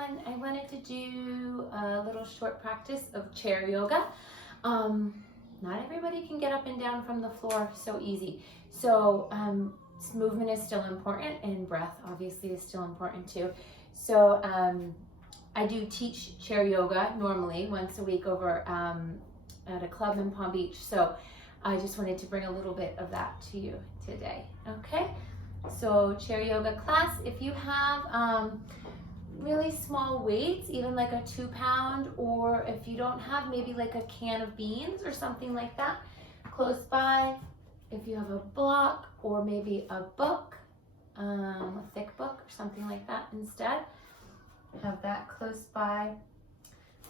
everyone. I wanted to do a little short practice of chair yoga. Not everybody can get up and down from the floor so easy. So movement is still important, and breath obviously is still important too. So I do teach chair yoga normally once a week over at a club in Palm Beach. So I just wanted to bring a little bit of that to you today. Okay, so chair yoga class. If you have really small weights, even like a 2 pound, or if you don't have, maybe like a can of beans or something like that close by. If you have a block or maybe a book, a thick book or something like that instead, have that close by.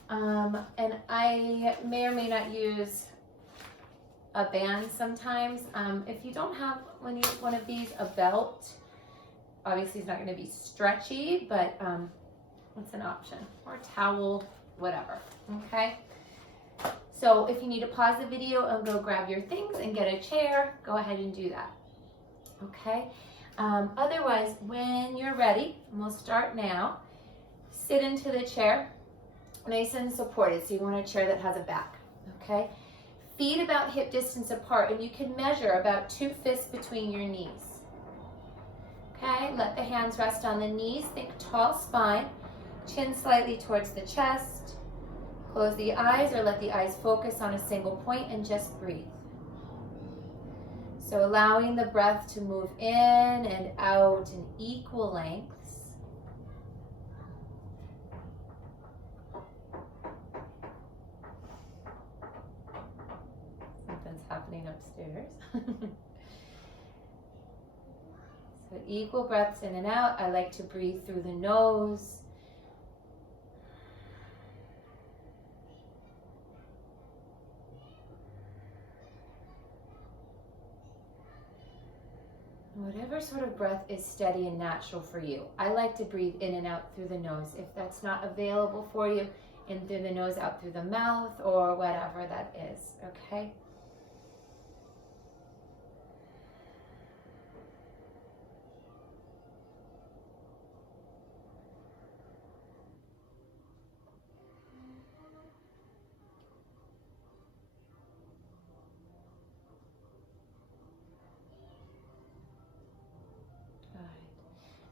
And I may or may not use a band sometimes. If you don't have one of these, a belt, obviously it's not going to be stretchy, but it's an option, or a towel, whatever. Okay, so if you need to pause the video and go grab your things and get a chair, go ahead and do that. Okay, otherwise, when you're ready, and we'll start now, sit into the chair nice and supported. So you want a chair that has a back. Okay, feet about hip distance apart, and you can measure about 2 fists between your knees. Okay, let the hands rest on the knees. Think tall spine, chin slightly towards the chest. Close the eyes or let the eyes focus on a single point and just breathe. So allowing the breath to move in and out in equal lengths. Something's happening upstairs. So equal breaths in and out. I like to breathe through the nose. Whatever sort of breath is steady and natural for you. I like to breathe in and out through the nose. If that's not available for you, in through the nose, out through the mouth, or whatever that is, okay?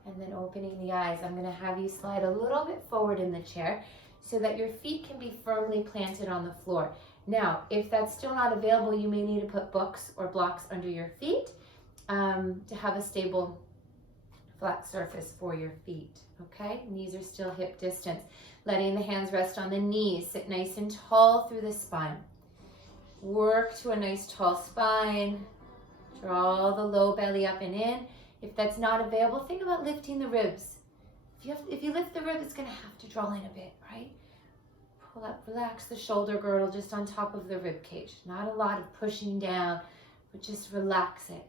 And then opening the eyes. I'm going to have you slide a little bit forward in the chair so that your feet can be firmly planted on the floor. Now, if that's still not available, you may need to put books or blocks under your feet to have a stable, flat surface for your feet. Okay, knees are still hip distance. Letting the hands rest on the knees. Sit nice and tall through the spine. Work to a nice tall spine. Draw the low belly up and in. If that's not available, think about lifting the ribs. If you lift the rib, it's going to have to draw in a bit, right? Pull up, relax the shoulder girdle just on top of the rib cage. Not a lot of pushing down, but just relax it.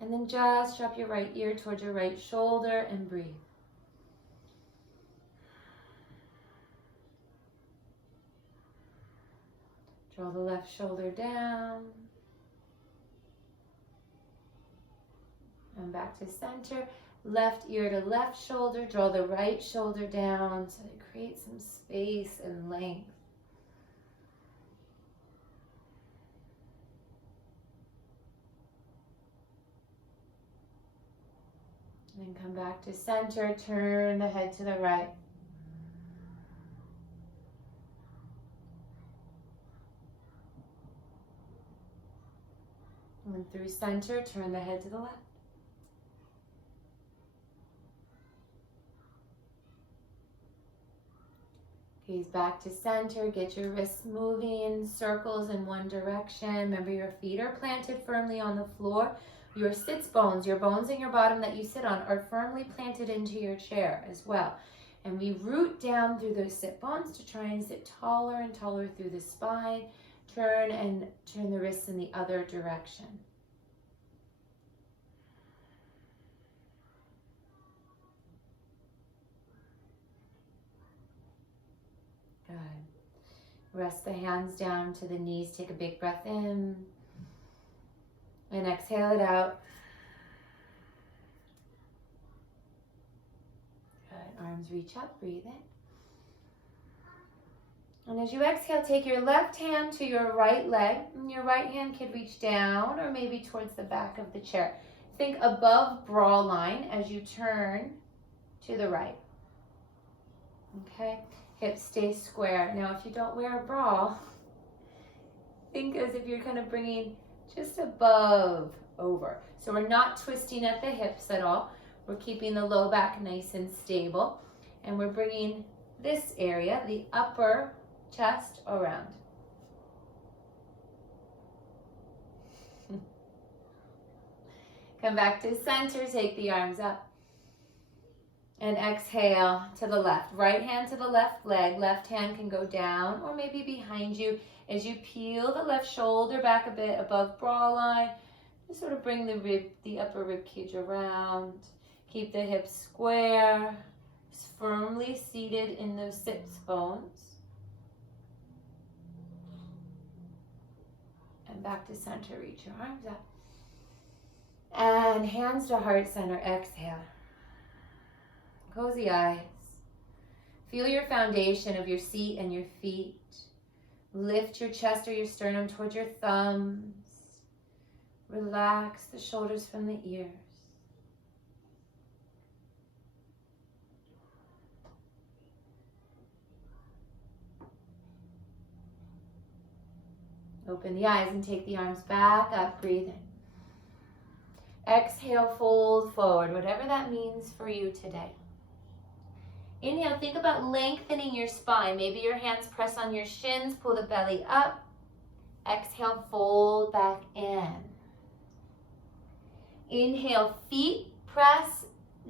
And then just drop your right ear towards your right shoulder and breathe. Draw the left shoulder down. And back to center. Left ear to left shoulder. Draw the right shoulder down so that create some space and length. And then come back to center. Turn the head to the right. And through center, turn the head to the left. Gaze back to center, get your wrists moving, circles in one direction. Remember, your feet are planted firmly on the floor. Your sits bones, your bones in your bottom that you sit on, are firmly planted into your chair as well. And we root down through those sit bones to try and sit taller and taller through the spine. Turn the wrists in the other direction. Good. Rest the hands down to the knees. Take a big breath in. And exhale it out. Good. Arms arms reach up, breathe in. And as you exhale, take your left hand to your right leg, and your right hand could reach down or maybe towards the back of the chair. Think above bra line as you turn to the right. Okay, hips stay square. Now, if you don't wear a bra, think as if you're kind of bringing just above over. So we're not twisting at the hips at all. We're keeping the low back nice and stable. And we're bringing this area, the upper chest, around. Come back to center, take the arms up. And exhale to the left. Right hand to the left leg. Left hand can go down or maybe behind you as you peel the left shoulder back a bit above bra line. Just sort of bring the upper rib cage around. Keep the hips square. Firmly seated in those sits bones. And back to center, reach your arms up. And hands to heart center, exhale. Close the eyes. Feel your foundation of your seat and your feet. Lift your chest or your sternum towards your thumbs. Relax the shoulders from the ears. Open the eyes and take the arms back up, breathe in. Exhale, fold forward, whatever that means for you today. Inhale, think about lengthening your spine. Maybe your hands press on your shins, pull the belly up. Exhale, fold back in. Inhale, feet press,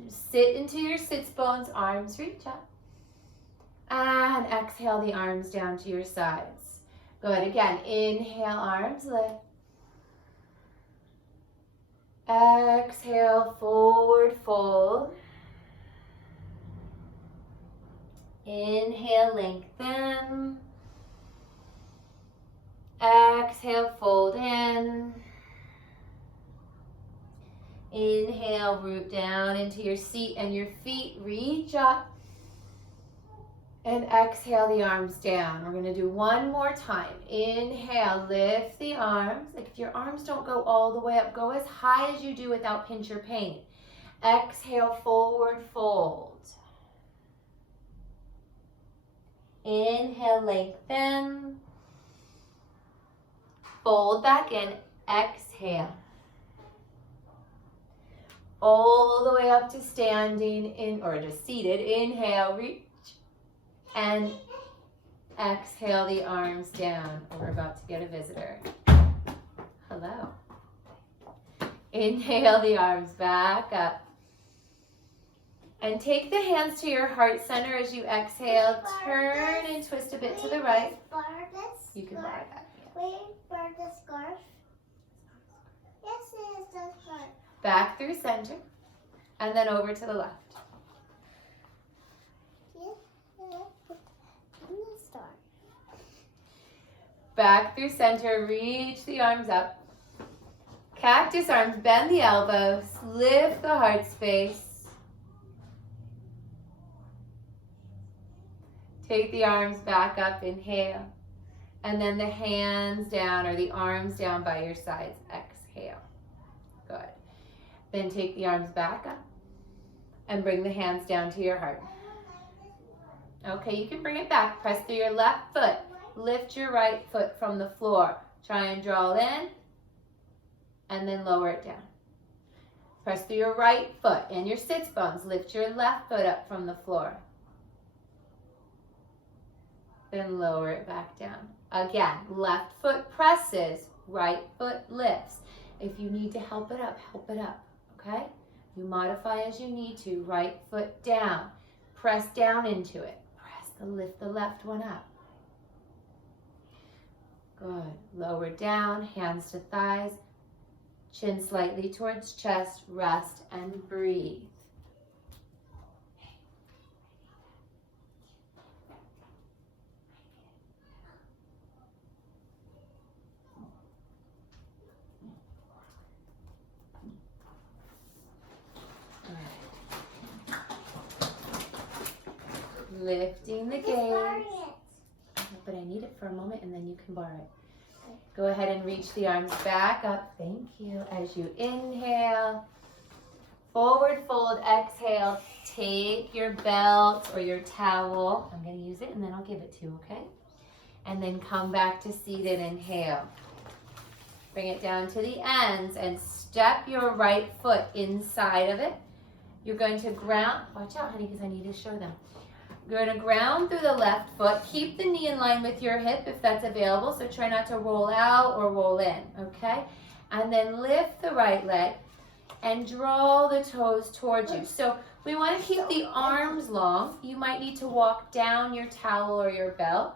sit into your sits bones, arms reach up. And exhale the arms down to your sides. Good, again, inhale, arms lift. Exhale, forward fold. Inhale, lengthen. Exhale, fold in. Inhale, root down into your seat and your feet, reach up. And exhale the arms down. We're going to do one more time. Inhale, lift the arms. Like if your arms don't go all the way up, go as high as you do without pinch or pain. Exhale, forward fold. Inhale, lengthen. Fold back in. Exhale. All the way up to standing in or to seated. Inhale, reach. And exhale the arms down. We're about to get a visitor. Hello. Inhale the arms back up. And take the hands to your heart center as you exhale. Turn and twist a bit to the right. You can borrow that. Yeah. Wait for the scarf. Yes, it is the scarf. Back through center. And then over to the left. Back through center, reach the arms up. Cactus arms, bend the elbows, lift the heart space. Take the arms back up, inhale. And then the hands down or the arms down by your sides, exhale. Good. Then take the arms back up and bring the hands down to your heart. Okay, you can bring it back. Press through your left foot. Lift your right foot from the floor. Try and draw in and then lower it down. Press through your right foot and your sits bones. Lift your left foot up from the floor. Then lower it back down. Again, left foot presses, right foot lifts. If you need to help it up, okay? You modify as you need to. Right foot down. Press down into it. Lift the left one up. Good. Lower down, hands to thighs, chin slightly towards chest, rest and breathe. Lifting the I'm just borrowing gaze. it. But I need it for a moment and then you can borrow it. Go ahead and reach the arms back up. Thank you. As you inhale, forward fold, exhale. Take your belt or your towel. I'm going to use it and then I'll give it to you, okay? And then come back to seated, inhale. Bring it down to the ends and step your right foot inside of it. You're going to ground, watch out honey because I need to show them. You're going to ground through the left foot. Keep the knee in line with your hip if that's available, so try not to roll out or roll in, okay? And then lift the right leg and draw the toes towards you. So we want to keep the arms long. You might need to walk down your towel or your belt.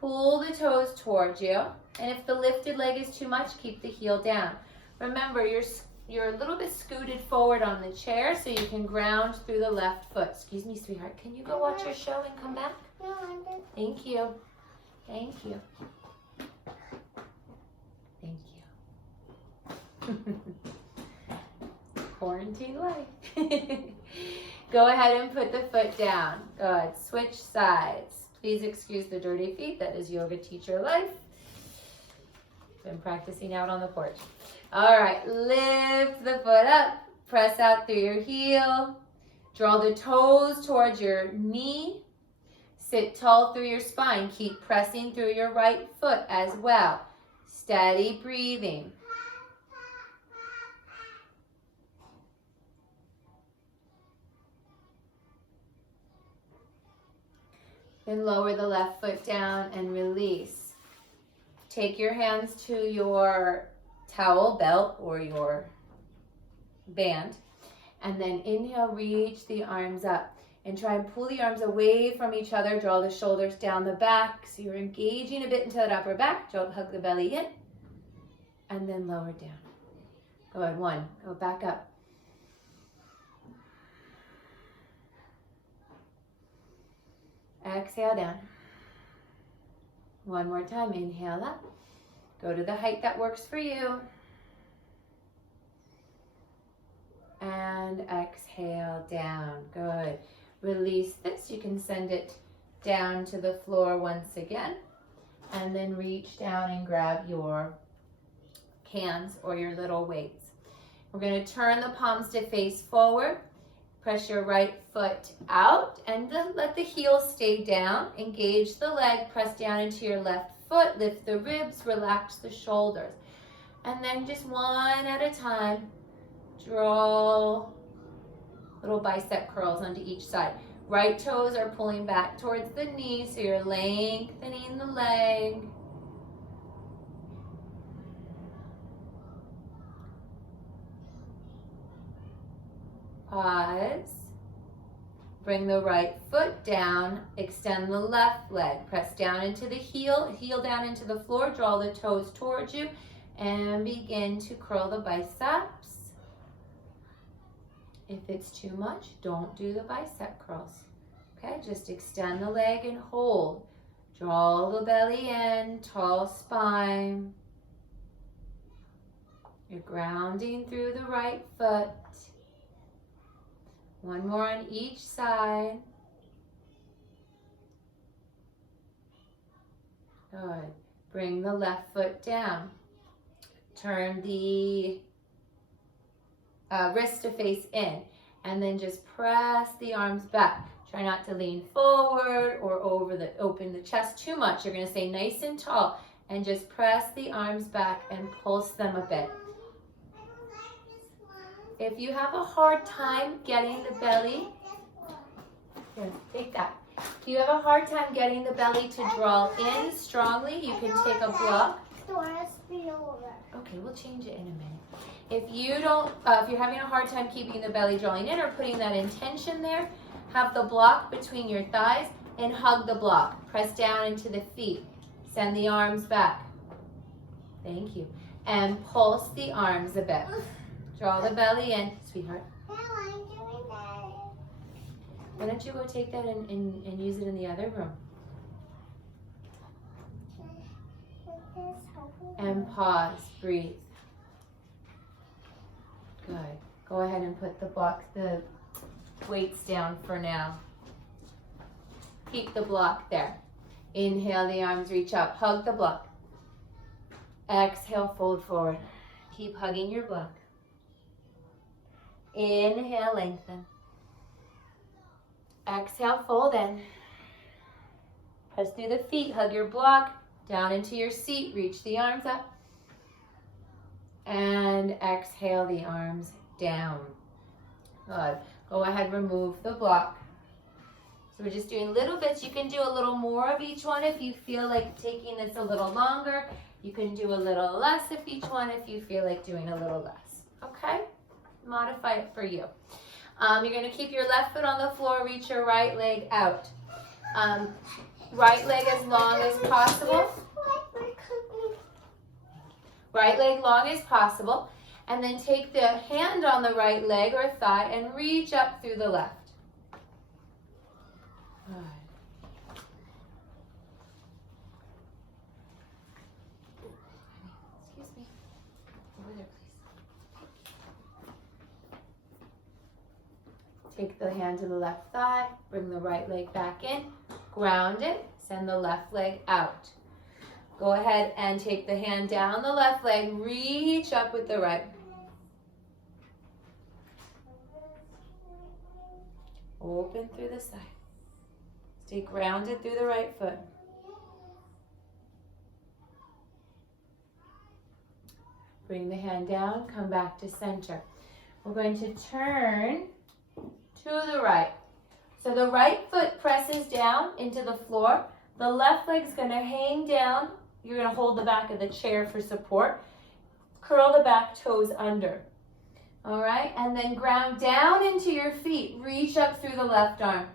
Pull the toes towards you. And if the lifted leg is too much, keep the heel down. Remember, you're a little bit scooted forward on the chair so you can ground through the left foot. Excuse me, sweetheart. Can you go watch your show and come back? No, I didn't. Thank you. Thank you. Thank you. Quarantine life. Go ahead and put the foot down. Good. Switch sides. Please excuse the dirty feet. That is yoga teacher life. Been practicing out on the porch. All right, lift the foot up. Press out through your heel. Draw the toes towards your knee. Sit tall through your spine. Keep pressing through your right foot as well. Steady breathing. Then lower the left foot down and release. Take your hands to your towel, belt, or your band. And then inhale, reach the arms up. And try and pull the arms away from each other. Draw the shoulders down the back. So you're engaging a bit into that upper back. Hug the belly in. And then lower down. Go ahead, one. Go back up. Exhale down. One more time. Inhale up. Go to the height that works for you. And exhale down. Good. Release this. You can send it down to the floor once again. And then reach down and grab your cans or your little weights. We're going to turn the palms to face forward. Press your right foot out and let the heel stay down. Engage the leg. Press down into your left foot. Lift the ribs. Relax the shoulders. And then just one at a time, draw little bicep curls onto each side. Right toes are pulling back towards the knee, so you're lengthening the leg. Pause. Bring the right foot down. Extend the left leg. Press down into the heel down into the floor. Draw the toes towards you and begin to curl the biceps. If it's too much, don't do the bicep curls. Okay, just extend the leg and hold. Draw the belly in, tall spine. You're grounding through the right foot. One more on each side. Good. Bring the left foot down. Turn the wrist to face in. And then just press the arms back. Try not to lean forward or open the chest too much. You're going to stay nice and tall. And just press the arms back and pulse them a bit. If you have a hard time getting the belly, here, take that. If you have a hard time getting the belly to draw in strongly, you can take a block. Okay, we'll change it in a minute. If you don't, if you're having a hard time keeping the belly drawing in or putting that intention there, have the block between your thighs and hug the block. Press down into the feet. Send the arms back. Thank you. And pulse the arms a bit. Draw the belly in, sweetheart. No, I'm doing that. Why don't you go take that and use it in the other room? And pause, breathe. Good. Go ahead and put the weights down for now. Keep the block there. Inhale, the arms reach up. Hug the block. Exhale, fold forward. Keep hugging your block. Inhale, lengthen. Exhale, fold in. Press through the feet, hug your block, down into your seat, reach the arms up. And exhale the arms down. Good. Go ahead, remove the block. So we're just doing little bits. You can do a little more of each one if you feel like taking this a little longer. You can do a little less of each one if you feel like doing a little less. Okay? Modify it for you. You're going to keep your left foot on the floor, reach your right leg out. Right leg as long as possible. Right leg long as possible. And then take the hand on the right leg or thigh and reach up through the left. Good. Excuse me. Over there, please. Take the hand to the left thigh. Bring the right leg back in. Ground it. Send the left leg out. Go ahead and take the hand down the left leg. Reach up with the right. Open through the side. Stay grounded through the right foot. Bring the hand down, come back to center. We're going to turn to the right. So the right foot presses down into the floor. The left leg's going to hang down. You're going to hold the back of the chair for support. Curl the back toes under. All right, and then ground down into your feet. Reach up through the left arm.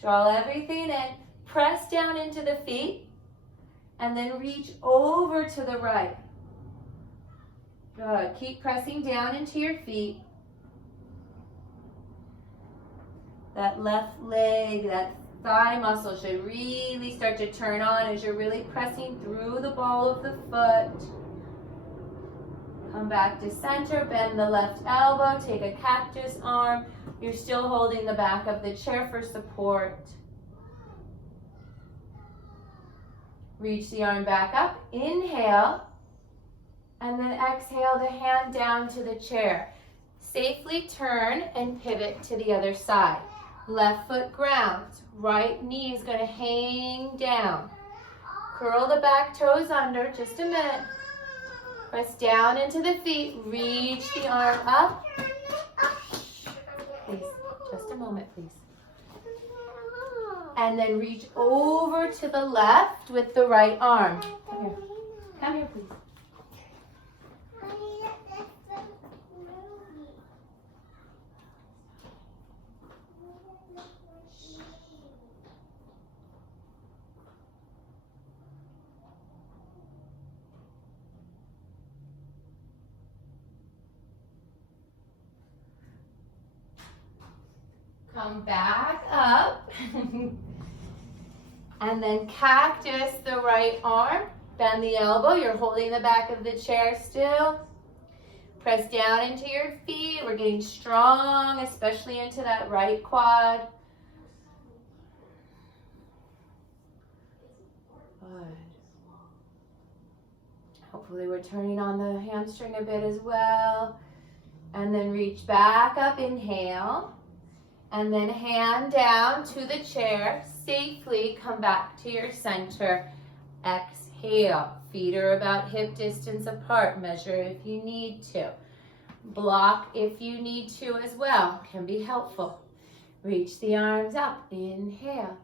Draw everything in. Press down into the feet. And then reach over to the right. Good. Keep pressing down into your feet. That left leg, that thigh muscle should really start to turn on as you're really pressing through the ball of the foot. Come back to center, bend the left elbow, take a cactus arm. You're still holding the back of the chair for support. Reach the arm back up, inhale, and then exhale the hand down to the chair. Safely turn and pivot to the other side. Left foot grounds, right knee is going to hang down. Curl the back toes under, just a minute. Press down into the feet, reach the arm up. Please, just a moment, please. And then reach over to the left with the right arm. Come here. Come here, please. Come back up. And then cactus the right arm. Bend the elbow. You're holding the back of the chair still. Press down into your feet. We're getting strong, especially into that right quad. Good. Hopefully we're turning on the hamstring a bit as well. And then reach back up, inhale. And then hand down to the chair. Safely come back to your center. Exhale. Feet are about hip distance apart. Measure if you need to. Block if you need to as well. Can be helpful. Reach the arms up. Inhale.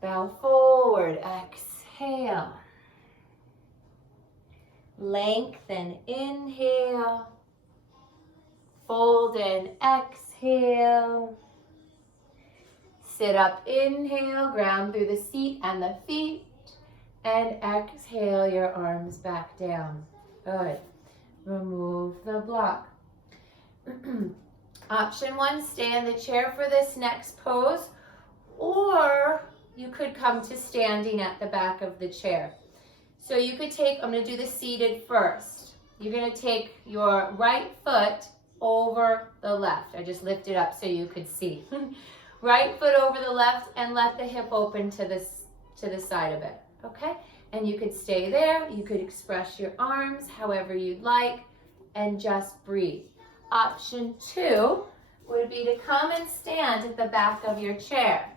Bow forward. Exhale. Lengthen. Inhale. Fold in. Exhale. Sit up. Inhale. Ground through the seat and the feet. And exhale your arms back down. Good. Remove the block. Option one, stay in the chair for this next pose, or you could come to standing at the back of the chair. So you could take, I'm going to do the seated first. You're going to take your right foot over the left. I just lifted up so you could see. Right foot over the left and let the hip open to the side of it, okay? And you could stay there. You could express your arms however you'd like and just breathe. Option 2 would be to come and stand at the back of your chair.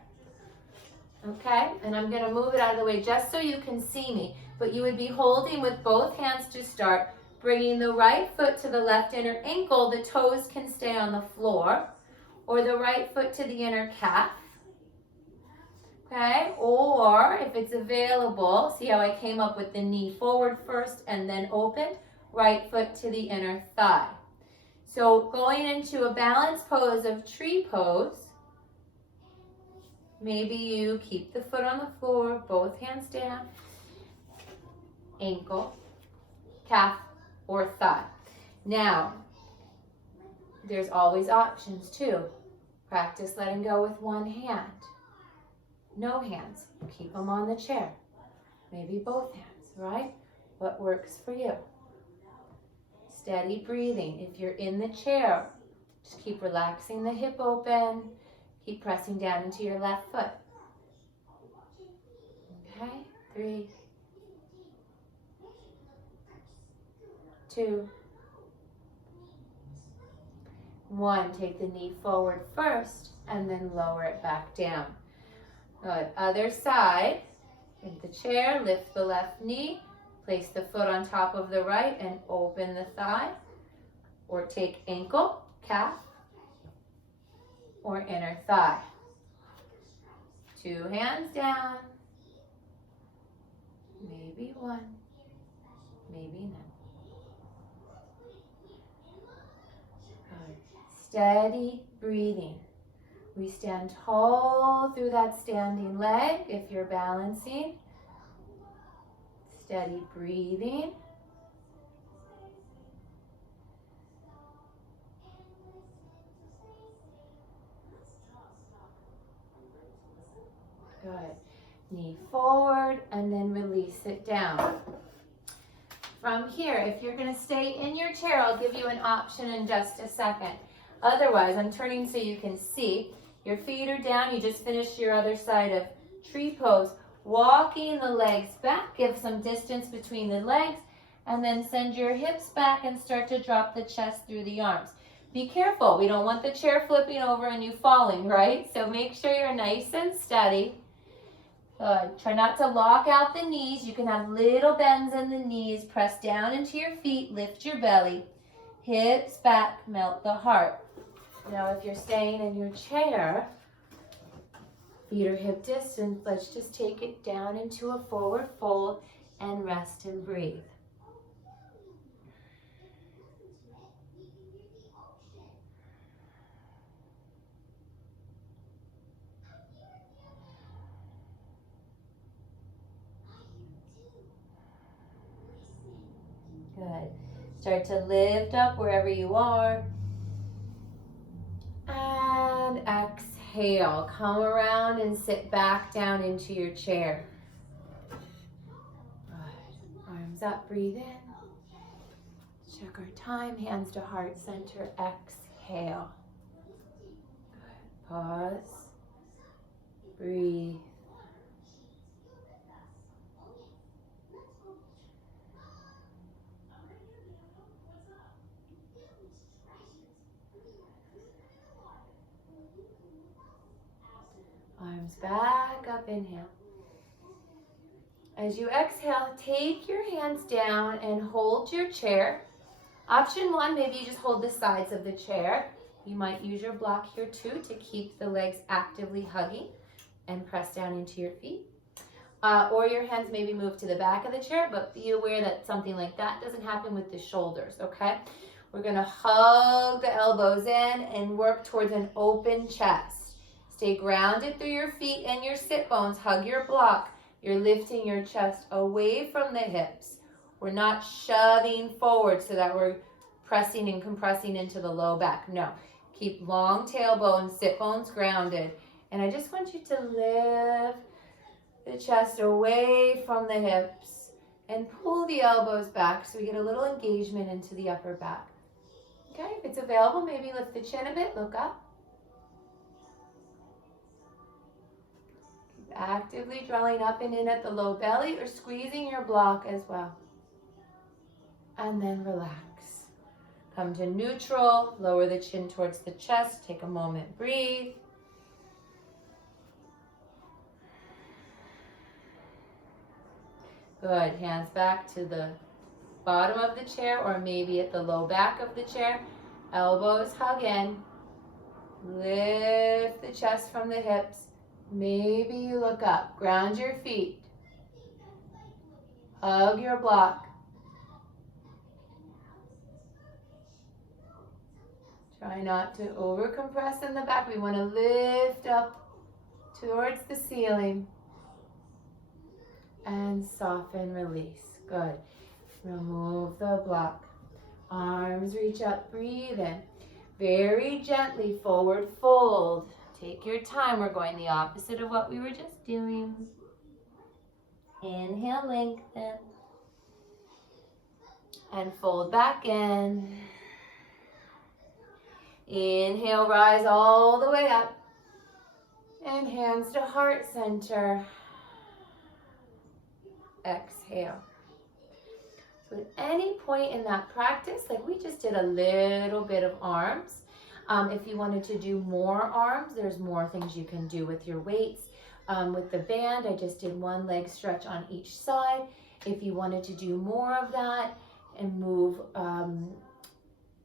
Okay, and I'm going to move it out of the way just so you can see me. But you would be holding with both hands to start, bringing the right foot to the left inner ankle. The toes can stay on the floor, or the right foot to the inner calf. Okay, or if it's available, see how I came up with the knee forward first and then opened, right foot to the inner thigh. So going into a balanced pose of tree pose, maybe you keep the foot on the floor, both hands down, ankle, calf, or thigh. Now, there's always options too. Practice letting go with one hand. No hands, keep them on the chair. Maybe both hands, right? What works for you? Steady breathing. If you're in the chair, just keep relaxing the hip open. Keep pressing down into your left foot. Okay, 3, 2, 1. Take the knee forward first and then lower it back down. Good. Other side. In the chair, lift the left knee. Place the foot on top of the right and open the thigh. Or take ankle, calf, or inner thigh. 2 hands down. Maybe 1. Maybe none. Good. Steady breathing. We stand tall through that standing leg if you're balancing. Steady breathing. Good. Knee forward and then release it down. From here, if you're going to stay in your chair, I'll give you an option in just a second. Otherwise, I'm turning so you can see. Your feet are down. You just finished your other side of tree pose. Walking the legs back. Give some distance between the legs. And then send your hips back and start to drop the chest through the arms. Be careful. We don't want the chair flipping over and you falling, right? So make sure you're nice and steady. Good. Try not to lock out the knees. You can have little bends in the knees. Press down into your feet. Lift your belly. Hips back. Melt the heart. Now, if you're staying in your chair, feet are hip distance, let's just take it down into a forward fold and rest and breathe. Good. Start to lift up wherever you are. And exhale. Come around and sit back down into your chair. Good. Arms up, breathe in. Check our time. Hands to heart center. Exhale. Good. Pause. Breathe. Arms back up, inhale. As you exhale, take your hands down and hold your chair. Option 1, maybe you just hold the sides of the chair. You might use your block here too to keep the legs actively hugging and press down into your feet. Or your hands maybe move to the back of the chair, but be aware that something like that doesn't happen with the shoulders, okay? We're gonna hug the elbows in and work towards an open chest. Stay grounded through your feet and your sit bones. Hug your block. You're lifting your chest away from the hips. We're not shoving forward so that we're pressing and compressing into the low back. No. Keep long tailbone, sit bones grounded. And I just want you to lift the chest away from the hips and pull the elbows back so we get a little engagement into the upper back. Okay, if it's available, maybe lift the chin a bit, look up. Actively drawing up and in at the low belly or squeezing your block as well. And then relax. Come to neutral, lower the chin towards the chest, take a moment, breathe. Good, hands back to the bottom of the chair or maybe at the low back of the chair. Elbows hug in. Lift the chest from the hips. Maybe you look up. Ground your feet. Hug your block. Try not to overcompress in the back. We want to lift up towards the ceiling. And soften, release. Good. Remove the block. Arms reach up, breathe in. Very gently forward fold. Take your time. We're going the opposite of what we were just doing. Inhale, lengthen. And fold back in. Inhale, rise all the way up. And hands to heart center. Exhale. So at any point in that practice, like we just did a little bit of arms. If you wanted to do more arms, there's more things you can do with your weights. With the band, I just did one leg stretch on each side. If you wanted to do more of that and move,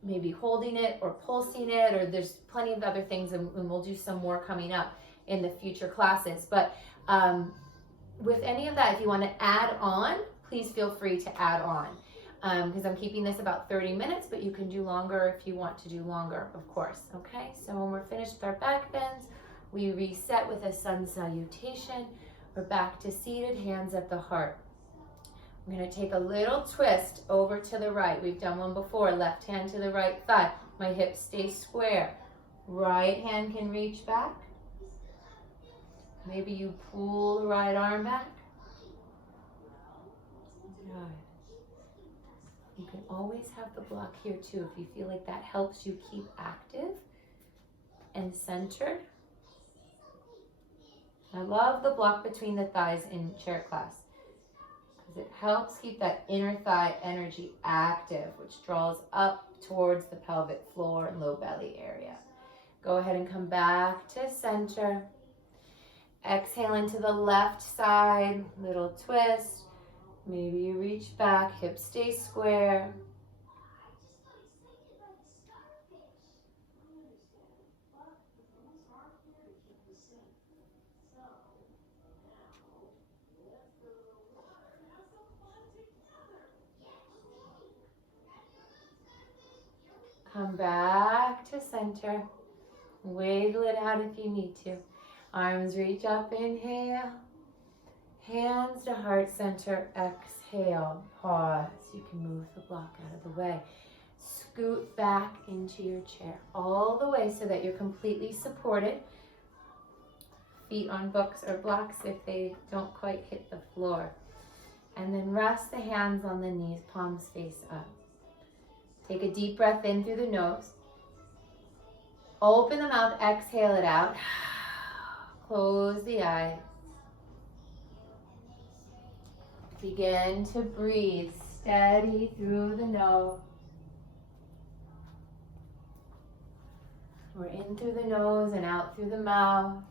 maybe holding it or pulsing it, or there's plenty of other things, and we'll do some more coming up in the future classes. But with any of that, if you want to add on, please feel free to add on. Because I'm keeping this about 30 minutes, but you can do longer if you want to do longer, of course. Okay, so when we're finished with our back bends, we reset with a sun salutation. We're back to seated, hands at the heart. I'm going to take a little twist over to the right. We've done one before. Left hand to the right thigh. My hips stay square. Right hand can reach back. Maybe you pull the right arm back. Good. You can always have the block here too if you feel like that helps you keep active and centered. I love the block between the thighs in chair class because it helps keep that inner thigh energy active, which draws up towards the pelvic floor and low belly area. Go ahead and come back to center. Exhale into the left side, little twist. Maybe you reach back, hips stay square. Come back to center. Wiggle it out if you need to. Arms reach up, inhale. Hands to heart center, exhale. Pause. You can move the block out of the way. Scoot back into your chair all the way so that you're completely supported. Feet on books or blocks if they don't quite hit the floor. And then rest the hands on the knees, palms face up. Take a deep breath in through the nose. Open the mouth, exhale it out. Close the eyes. Begin to breathe steady through the nose. We're in through the nose and out through the mouth.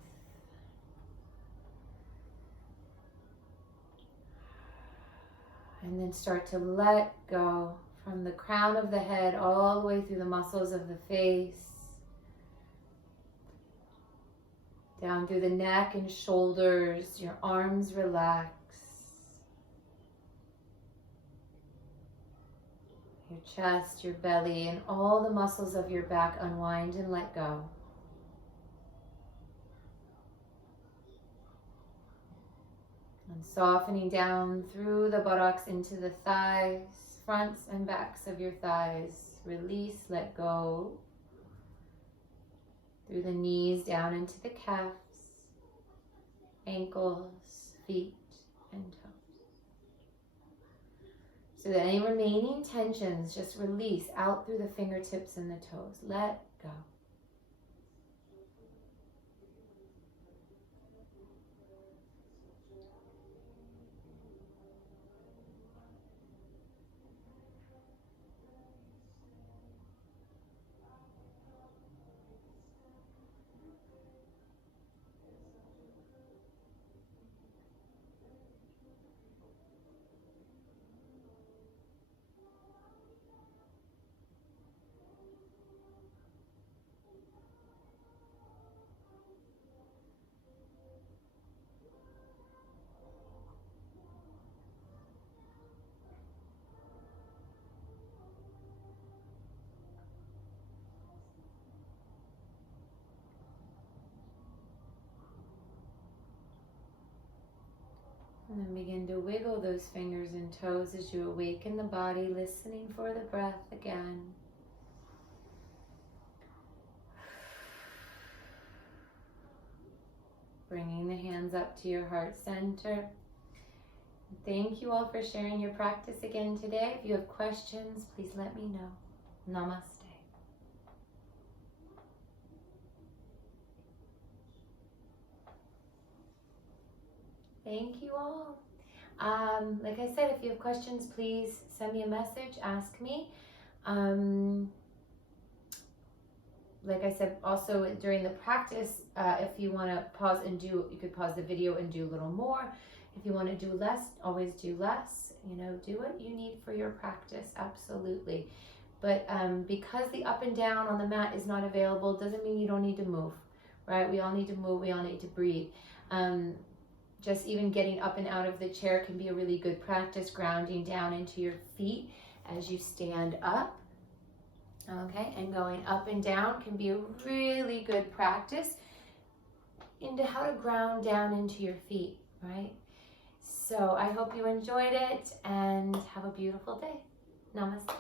And then start to let go from the crown of the head all the way through the muscles of the face. Down through the neck and shoulders, your arms relax. Your chest, your belly, and all the muscles of your back unwind and let go. And softening down through the buttocks into the thighs, fronts and backs of your thighs. Release, let go. Through the knees down into the calves, ankles, feet, and toes. So that any remaining tensions just release out through the fingertips and the toes. Let go. And then begin to wiggle those fingers and toes as you awaken the body, listening for the breath again. Bringing the hands up to your heart center. Thank you all for sharing your practice again today. If you have questions, please let me know. Namaste. Thank you all. Like I said, if you have questions, please send me a message, ask me. Like I said, also during the practice, if you want to pause and do, you could pause the video and do a little more. If you want to do less, always do less. You know, do what you need for your practice, absolutely. But because the up and down on the mat is not available, doesn't mean you don't need to move, right? We all need to move, we all need to breathe. Just even getting up and out of the chair can be a really good practice, grounding down into your feet as you stand up. Okay, and going up and down can be a really good practice into how to ground down into your feet, right? So I hope you enjoyed it and have a beautiful day. Namaste.